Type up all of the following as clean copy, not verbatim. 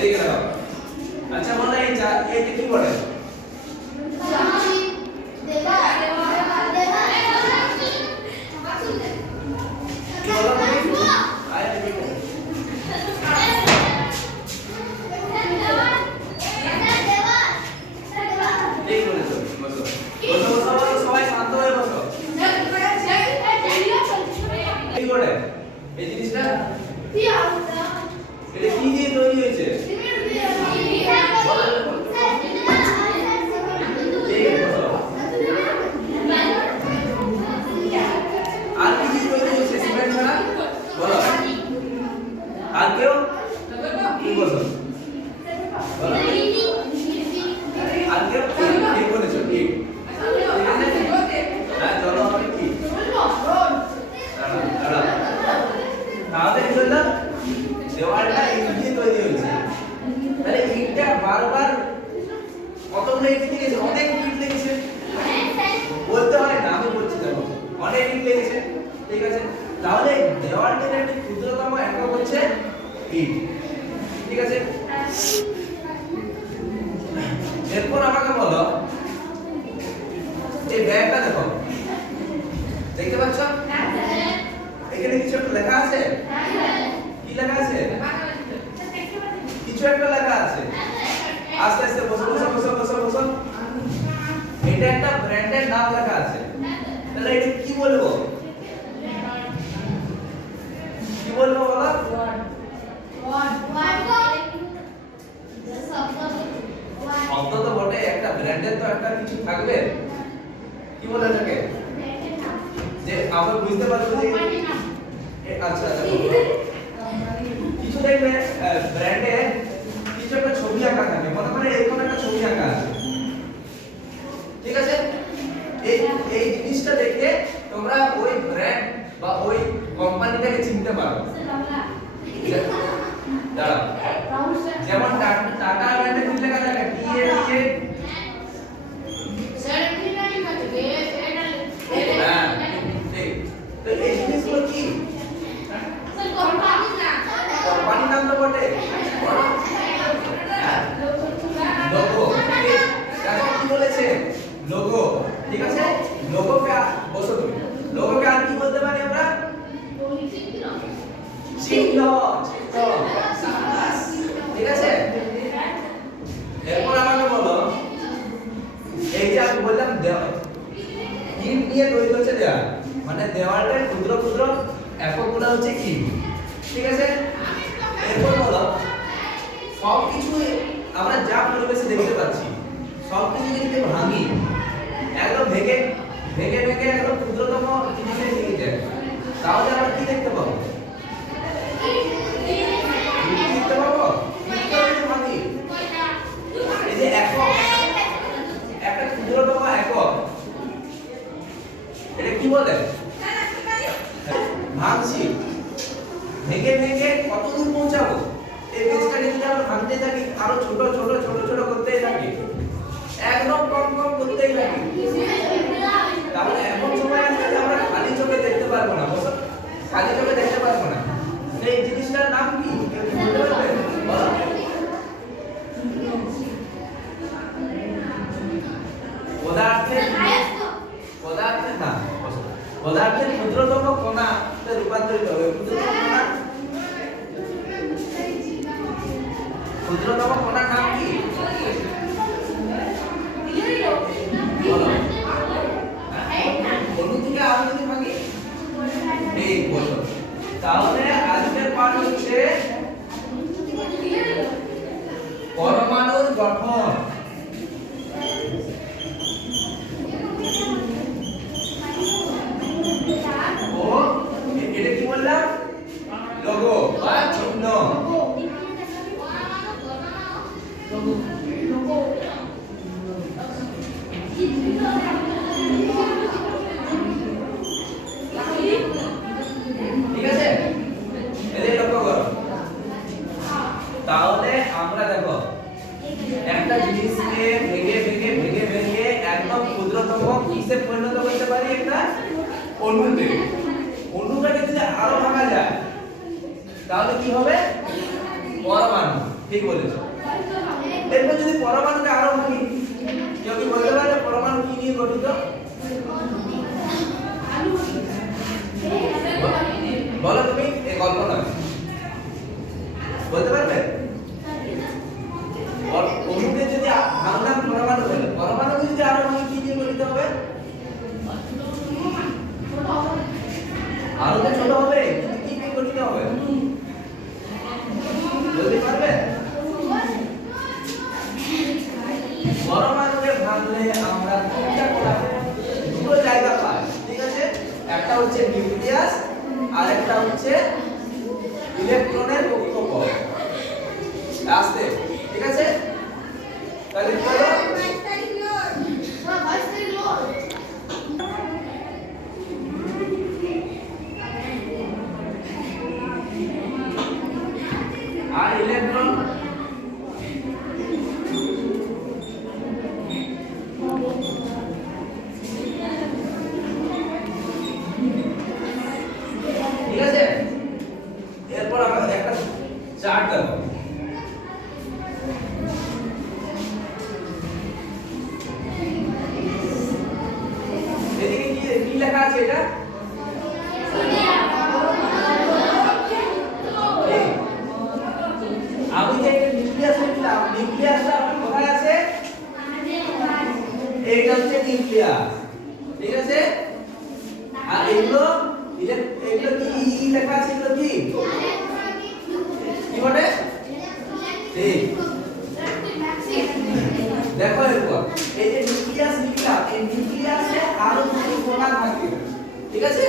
এদিকে লাগাও। আচ্ছা বলো এটা কি বলে? এই জিনিসটা এটা কি দিয়ে তৈরি হয়েছে? আর কি দিয়ে তৈরি হয়েছে সিমেন্ট ছাড়া? বলো। আর কেউ কি বলো? বলো। আর কেউ কি বলেছো? কি? হ্যাঁ চলো আমি কি? তাহলে কি হলো? দেওয়ালটা ইট দিয়ে তৈরি হয়েছে। তাহলে ইটটা বারবার কতগুলো ইট লেগেছে? অনেক ইট লেগেছে। বলতে হয় না, আমি বলছি দেখো। অনেক ইট লেগেছে। ঠিক আছে? তাহলে দেওয়ালটার একটা ক্ষুদ্রতম একক হচ্ছে ইট। ঠিক আছে? এরপর আমাকে বলো এই ব্যাগটা দেখো। দেখতে পাচ্ছ? এখানে কিছু একটা লেখা আছে? কি লেখা আছে? কিছু একটা লেখা আছে। আস্তে আস্তে বসো বসো বসো বসো বসো। এটা একটা ব্র্যান্ডের নাম লেখা আছে। তাহলে এটা কি বলবো? কি বলবো বলো? শব্দ তো বটে, একটা ব্র্যান্ডের তো একটা কিছু থাকবে। কি বলে থাকে? যে আমরা বুঝতে পারবো যে আচ্ছা দেখো কিছু দেখবে ব্র্যান্ডে কিছু একটা ছবি আঁকা থাকে, মনে করে এরকম একটা ছবি আঁকা আছে। ঠিক আছে? এই জিনিসটা দেখে তোমরা ওই ব্র্যান্ড বা ওই কোম্পানিটাকে চিনতে পারো। দাঁড়াও, যেমন টাটা ব্র্যান্ডে কি লেখা থাকে? টিএ তো এই জিনিসগুলো কি? কোম্পানি নাম তো বটে। লোগো। দেখো কি বলেছে? লোগো। ঠিক আছে? লোগোকে বসো তুমি। লোগোকে আর কি বলতে পারি আমরা? চিহ্ন। ঠিক আছে? এরপর আমাকে বলো এই যে আমি বললাম দেওয়াল ইট নিয়ে তৈরি হচ্ছে দেওয়াল, মানে দেওয়ালটার ক্ষুদ্র ক্ষুদ্র এককগুলো হচ্ছে ইট। ঠিক আছে? এরপর বলো সবকিছু আমরা যা পরিবেশে দেখতে পাচ্ছি সবকিছু যদি ভাঙি, একদম ভেঙে ভেঙে ভেঙে একদম ক্ষুদ্রতম জিনিসে নিয়ে যায়, তাহলে আমরা কি দেখতে পাবো? দেখতে পাবো ভাঙি এই যে একক, একটা ক্ষুদ্রতম একক, এটা কি বলে? ভাঙছি। ভেঙে ভেঙে কত দূর পৌঁছাবো? এই বেসটাকে যদি আমরা ভাঙতে থাকি, আরো ছোট ছোট ছোট ছোট করতেই থাকি, একদম কম কম করতেই থাকি, তাহলে এমন সময় আসবে যে আমরা খালি চোখে দেখতে পারবো না। বলো, খালি চোখে দেখতে পারবো না। এই জিনিসটার নাম কি? কেউ কি বলতে পারবে? বলো। পদার্থের নাম। পদার্থের ক্ষুদ্রতম কণাতে রূপান্তরিত হবে। ক্ষুদ্রতম কণার নাম কি? বলো। অণু থেকে আরো যদি ভাঙি? ঠিক বলো। তাহলে আজকের পাঠ হচ্ছে পরমাণুর গঠন। এটা কি বললাম? লোগো বা চিহ্ন। ঠিক আছে? এদের লক্ষ্য করো। তাহলে আমরা দেখো একটা জিনিসকে ভেঙে ভেঙে ভেঙে ভেঙে একদম ক্ষুদ্রতম কিসে পরিণত করতে পারি? একটা অণুতে। অণুটাকে যদি আরো ভাঙা যায় তাহলে কি হবে? পরমাণু। ঠিক বলেছো। এরপর যদি পরমাণুকে আরো ভাঙি, কেউ কি বলতে পারবে পরমাণু কি নিয়ে গঠিত? বলো তুমি এই কল্পনা বলতে পারবে? অণুকে যদি ভাঙলাম পরমাণু হলো, পরমাণুকে যদি আরো ভাঙি কি নিয়ে গঠিত হবে? আরো তো ছোট হবে, কিন্তু কি নিয়ে গঠিত হবে বলতে পারবে? পরমাণুকে ভাঙলে আমরা দুটো জায়গা পাই, ঠিক আছে? একটা হচ্ছে নিউক্লিয়াস আর একটা হচ্ছে ইলেকট্রনের কক্ষপথ। আসতে ঠিক আছে, তাহলে চলো আর ইলেকট্রন ঠিক আছে। এরপর আমরা একটা চার্ট দেব, এদিকে কি লেখা আছে এটা? আমি যে নিউক্লিয়াস লিখলাম, নিউক্লিয়াসটা আমার কোথায় আছে? এইটা হচ্ছে নিউক্লিয়াস, ঠিক আছে। আর এগুলো কি লেখা আছে? এগুলো কি বলে? ঠিক, দেখো এরপর এই যে নিউক্লিয়াস লিখলাম, এই নিউক্লিয়াসে আরো দুটো কণা থাকে, ঠিক আছে।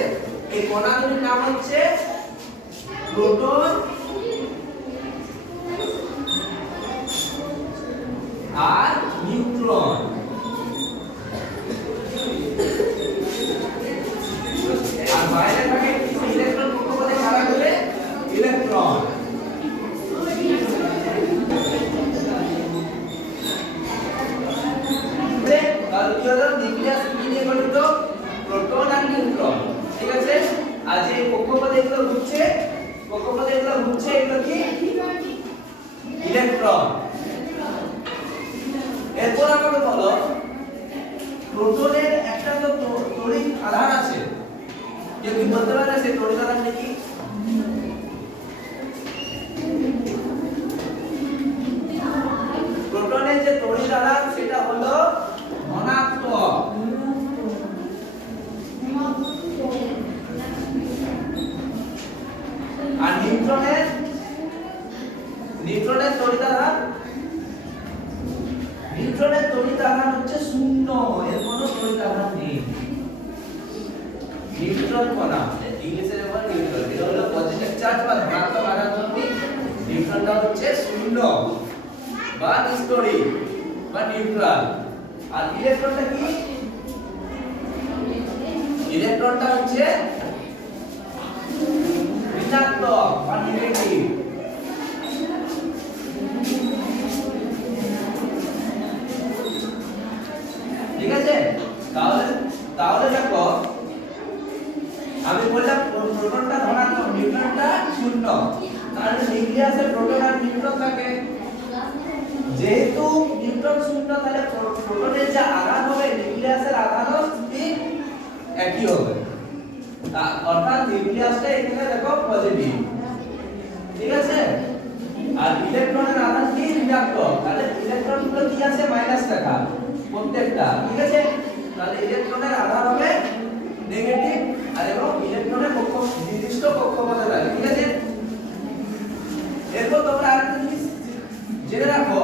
এই কণাগুলোর নাম হচ্ছে প্রোটন আর নিউট্রন। আর বাইরে থাকে ইলেকট্রন কক্ষপথে কারা করে? ইলেকট্রন। তাহলে কি হলো? নিউক্লিয়াস কি নিয়ে গঠিত? প্রোটন আর নিউট্রন, ঠিক আছে। আর যে কক্ষপথে এগুলো ঘুরছে, এগুলো কি? ইলেকট্রন। এরপর আমাকে বলো, প্রোটনের একটা তো তড়িৎ আধান আছে, কেউ কি বলতে পারে সেই তড়িৎ আধানটা কি? প্রোটনের যে তড়িৎ আধান সেটা হলো ধনাত্মক, আর নিউট্রনের তড়িৎ আধান হচ্ছে শূন্য, এর কোনো তড়িৎ আধান নেই। নিউট্রন কণা ইংলিশে বলে নিউট্রন, এটা হলো পজিটিভ চার্জ বা ধনাত্মক আধান ধর্মী। নিউট্রনটা হচ্ছে শূন্য বা নিষ্ক্রিয় বা নিউট্রাল। আর ইলেকট্রনটা কি? ইলেকট্রনটা হচ্ছে ঋণাত্মক বা নেগেটিভ। ঠিক আছে। তাহলে দেখো, আমি বললাম প্রোটনটা ধনাত্মক, নিউট্রনটা শূন্য, কারণ নিউক্লিয়াসে প্রোটন আর নিউট্রন থাকে। যেহেতু নিউট্রন শূন্য, তাহলে প্রোটনের যে আধান হবে নিউক্লিয়াসের আধানও ঠিক একই হবে, অর্থাৎ নিউক্লিয়াসটা এখানে দেখো পজিটিভ, ঠিক আছে। আর ইলেকট্রনের আধান কি? ঋণাত্মক, তাহলে ইলেকট্রনগুলো কি আছে? মাইনাস লেখা প্রত্যেকটা, ঠিক আছে। তাহলে ইলেকট্রনের আধান হবে নেগেটিভ, আর এবং ইলেকট্রনের নির্দিষ্ট কক্ষপথে থাকে, ঠিক আছে। এরপর তোমরা আরেকটা জিনিস জেনে রাখো,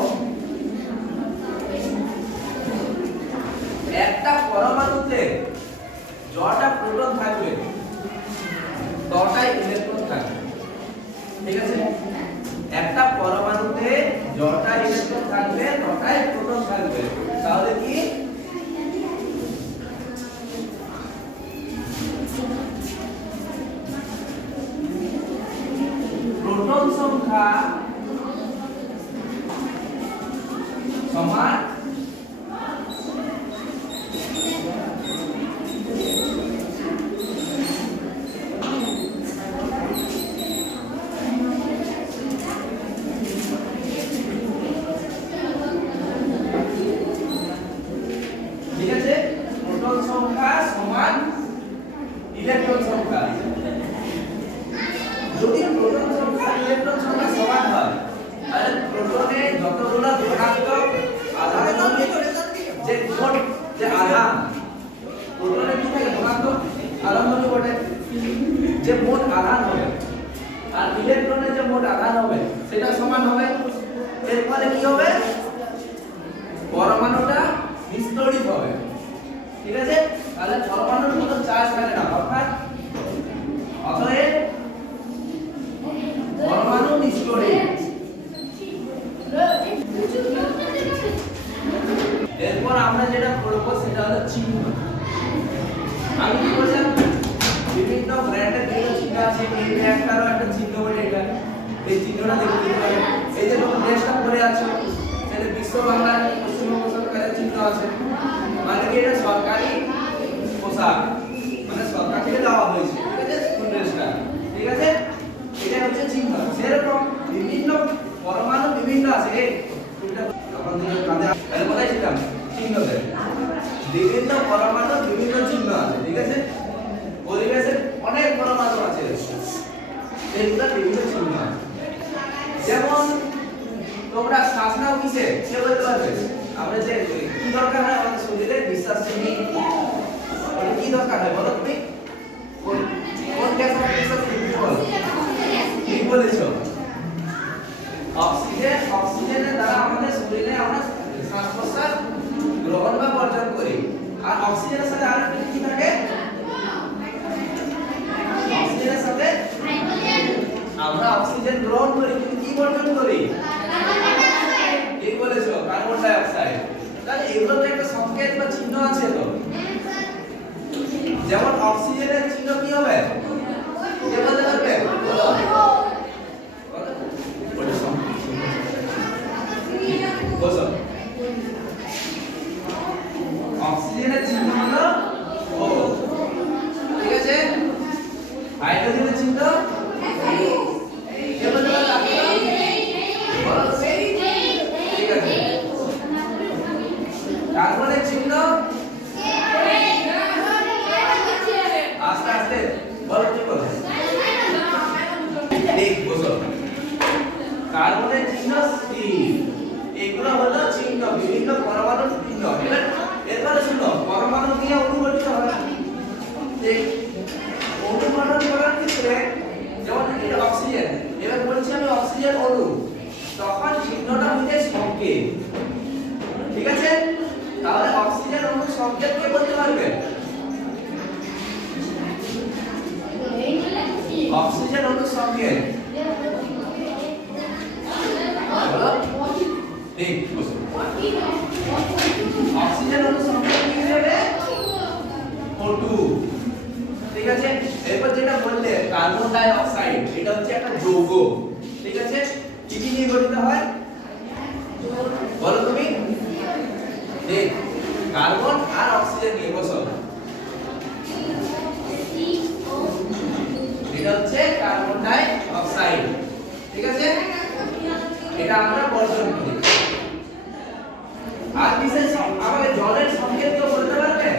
একটা পরমাণুতে যটা প্রোটন থাকবে তটাই ইলেকট্রন থাকবে, ঠিক আছে। একটা পরমাণুতে যটা ইলেকট্রন থাকবে তটাই প্রোটন থাকবে। তাহলে কি? প্রোটন সংখ্যা সমান ফলে কি হবে পরমাণুটা নিষ্ক্রিয় হবে ঠিক আছে তাহলে পরমাণুর কোনো চার্জ থাকে না অর্থাৎ অতএব পরমাণু নিষ্ক্রিয় এরপর আমরা যেটা করব সেটা হলো চিহ্ন আমি কি বললাম বিভিন্ন ব্র্যান্ডের বিভিন্ন চিহ্ন আছে এই ব্র্যান্ডটারও একটা চিহ্ন বলে এটা এই চিহ্নটা দেখে দিতে পারেন এই যে তোমরা ড্রেসটা পরে আছো সেটা বিশ্ব বাংলা পশ্চিমবঙ্গ সরকারের চিহ্ন আছে মানে কি এটা সরকারি পোশাক মানে সরকার থেকে দেওয়া হয়েছে ঠিক আছে স্কুল ড্রেসটা ঠিক আছে এটা হচ্ছে চিহ্ন সেরকম বিভিন্ন পরমাণু বিভিন্ন আছে এই আমাদের কাঁধে তাহলে কোথায় ছিলাম চিহ্নতে বিভিন্ন পরমাণু বিভিন্ন চিহ্ন আছে ঠিক আছে পরিবেশের অনেক পরমাণু আছে এগুলো বিভিন্ন চিহ্ন আছে যেমন তোমরা শ্বাস নাও কিসে সে বলতে পারবে আমরা যে কি দরকার হয় আমাদের শরীরে নিঃশ্বাস নিই ওটা কি দরকার হয় বলো তুমি কোন গ্যাস আমরা নিঃশ্বাস নিই বলো ঠিক বলেছো অক্সিজেনের দ্বারা আমাদের শরীরে আমরা শ্বাস প্রশ্বাস গ্রহণ বা বর্জন করি আর অক্সিজেনের সাথে আরেকটা কি থাকে অক্সিজেনের সাথে আমরা অক্সিজেন গ্রহণ করি কিন্তু কি বর্জন করি ঠিক বলেছো কার্বন ডাই অক্সাইড তাহলে এগুলো তো একটা সংকেত বা চিহ্ন আছে তো যেমন অক্সিজেনের চিহ্ন কি হবে কে বলতে পারবে বলো ওটা সংকেত বলো অক্সিজেনের চিহ্ন হলো O ঠিক আছে হাইড্রোজেনের চিহ্ন কে বলতে পারবে বলো ঠিক আছে কার্বনের চিহ্ন আস্তে আস্তে বলো কি বলো ঠিক বলো কার্বনের চিহ্ন C এগুলো হলো চিহ্ন বিভিন্ন পরমাণুর চিহ্ন এরপরে শুনো পরমাণু দিয়ে অণু গঠিত হয় ঠিক অণু গঠন করার ক্ষেত্রে যেমন এটা অক্সিজেন এবার বলছি আমি অক্সিজেন অণু তখন চিহ্নটা হচ্ছে সংকেত ঠিক আছে তাহলে অক্সিজেন অণুর সংকেত কে বলতে পারবে অক্সিজেন অণুর সংকেত বলো ঠিক অক্সিজেন অণুর সংকেত কি হবে O2 ঠিক আছে এরপর যেটা বললে কার্বন ডাই অক্সাইড এটা হচ্ছে একটা যৌগ ঠিক আছে কি কি নিয়ে গঠিত হয় বলো তুমি ঠিক কার্বন আর অক্সিজেন নিয়ে বসো এটা হচ্ছে কার্বন ডাই অক্সাইড ঠিক আছে এটা আমরা বর্জন করি আর বিশেষ আমাদের জলের সংকেত কেউ বলতে পারবে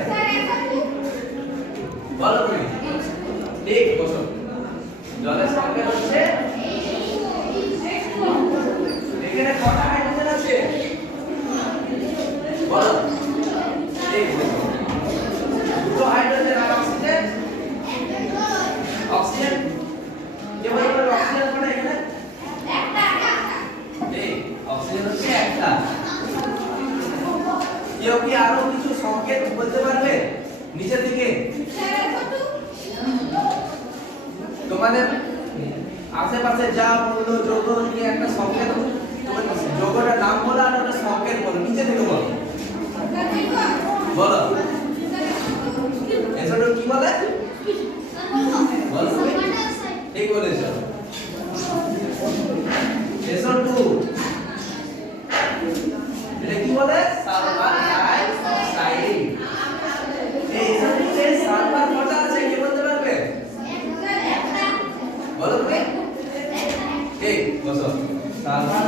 বলো তুমি ঠিক বসো জলের সংকেত হচ্ছে এখানে কটা হাইড্রোজেন আছে বলো ঠিক বসো দুটো হাইড্রোজেন আর অক্সিজেন অক্সিজেন কে বলতে পারবে অক্সিজেন কটা এখানে একটা ঠিক অক্সিজেন হচ্ছে একটা কেউ কি আরো কিছু সংকেত বলতে পারবে নিচের দিকে তোমাদের আশেপাশে যা বললো যোগ নিয়ে একটা সংকেত যোগটার নাম বলো আর একটা সংকেত বলো নিচে থেকে বলো বলো এসব কি বলে বলো ঠিক বলেছো SO2 এটা কি বলে সালফার ডাই অক্সাইড এই SO2 এর সালফার কত আছে কে বলতে পারবে বলো তুমি ঠিক বসো সালফার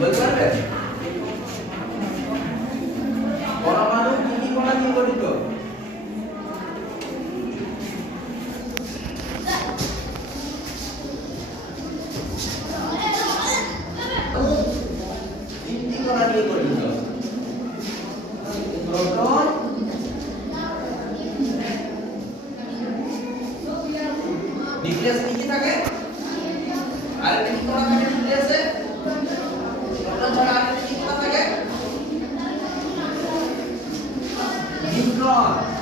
বলতে পারবে? পরমাণু কি কি কণা নিয়ে গঠিত? তিনটি কণা নিয়ে গঠিত। প্রোটন, নিউক্লিয়াস কি কি থাকে? আর কি কণা থাকে নিউক্লিয়াসে? প্রোটন ছাড়া আর কি কণা থাকে? নিউট্রন।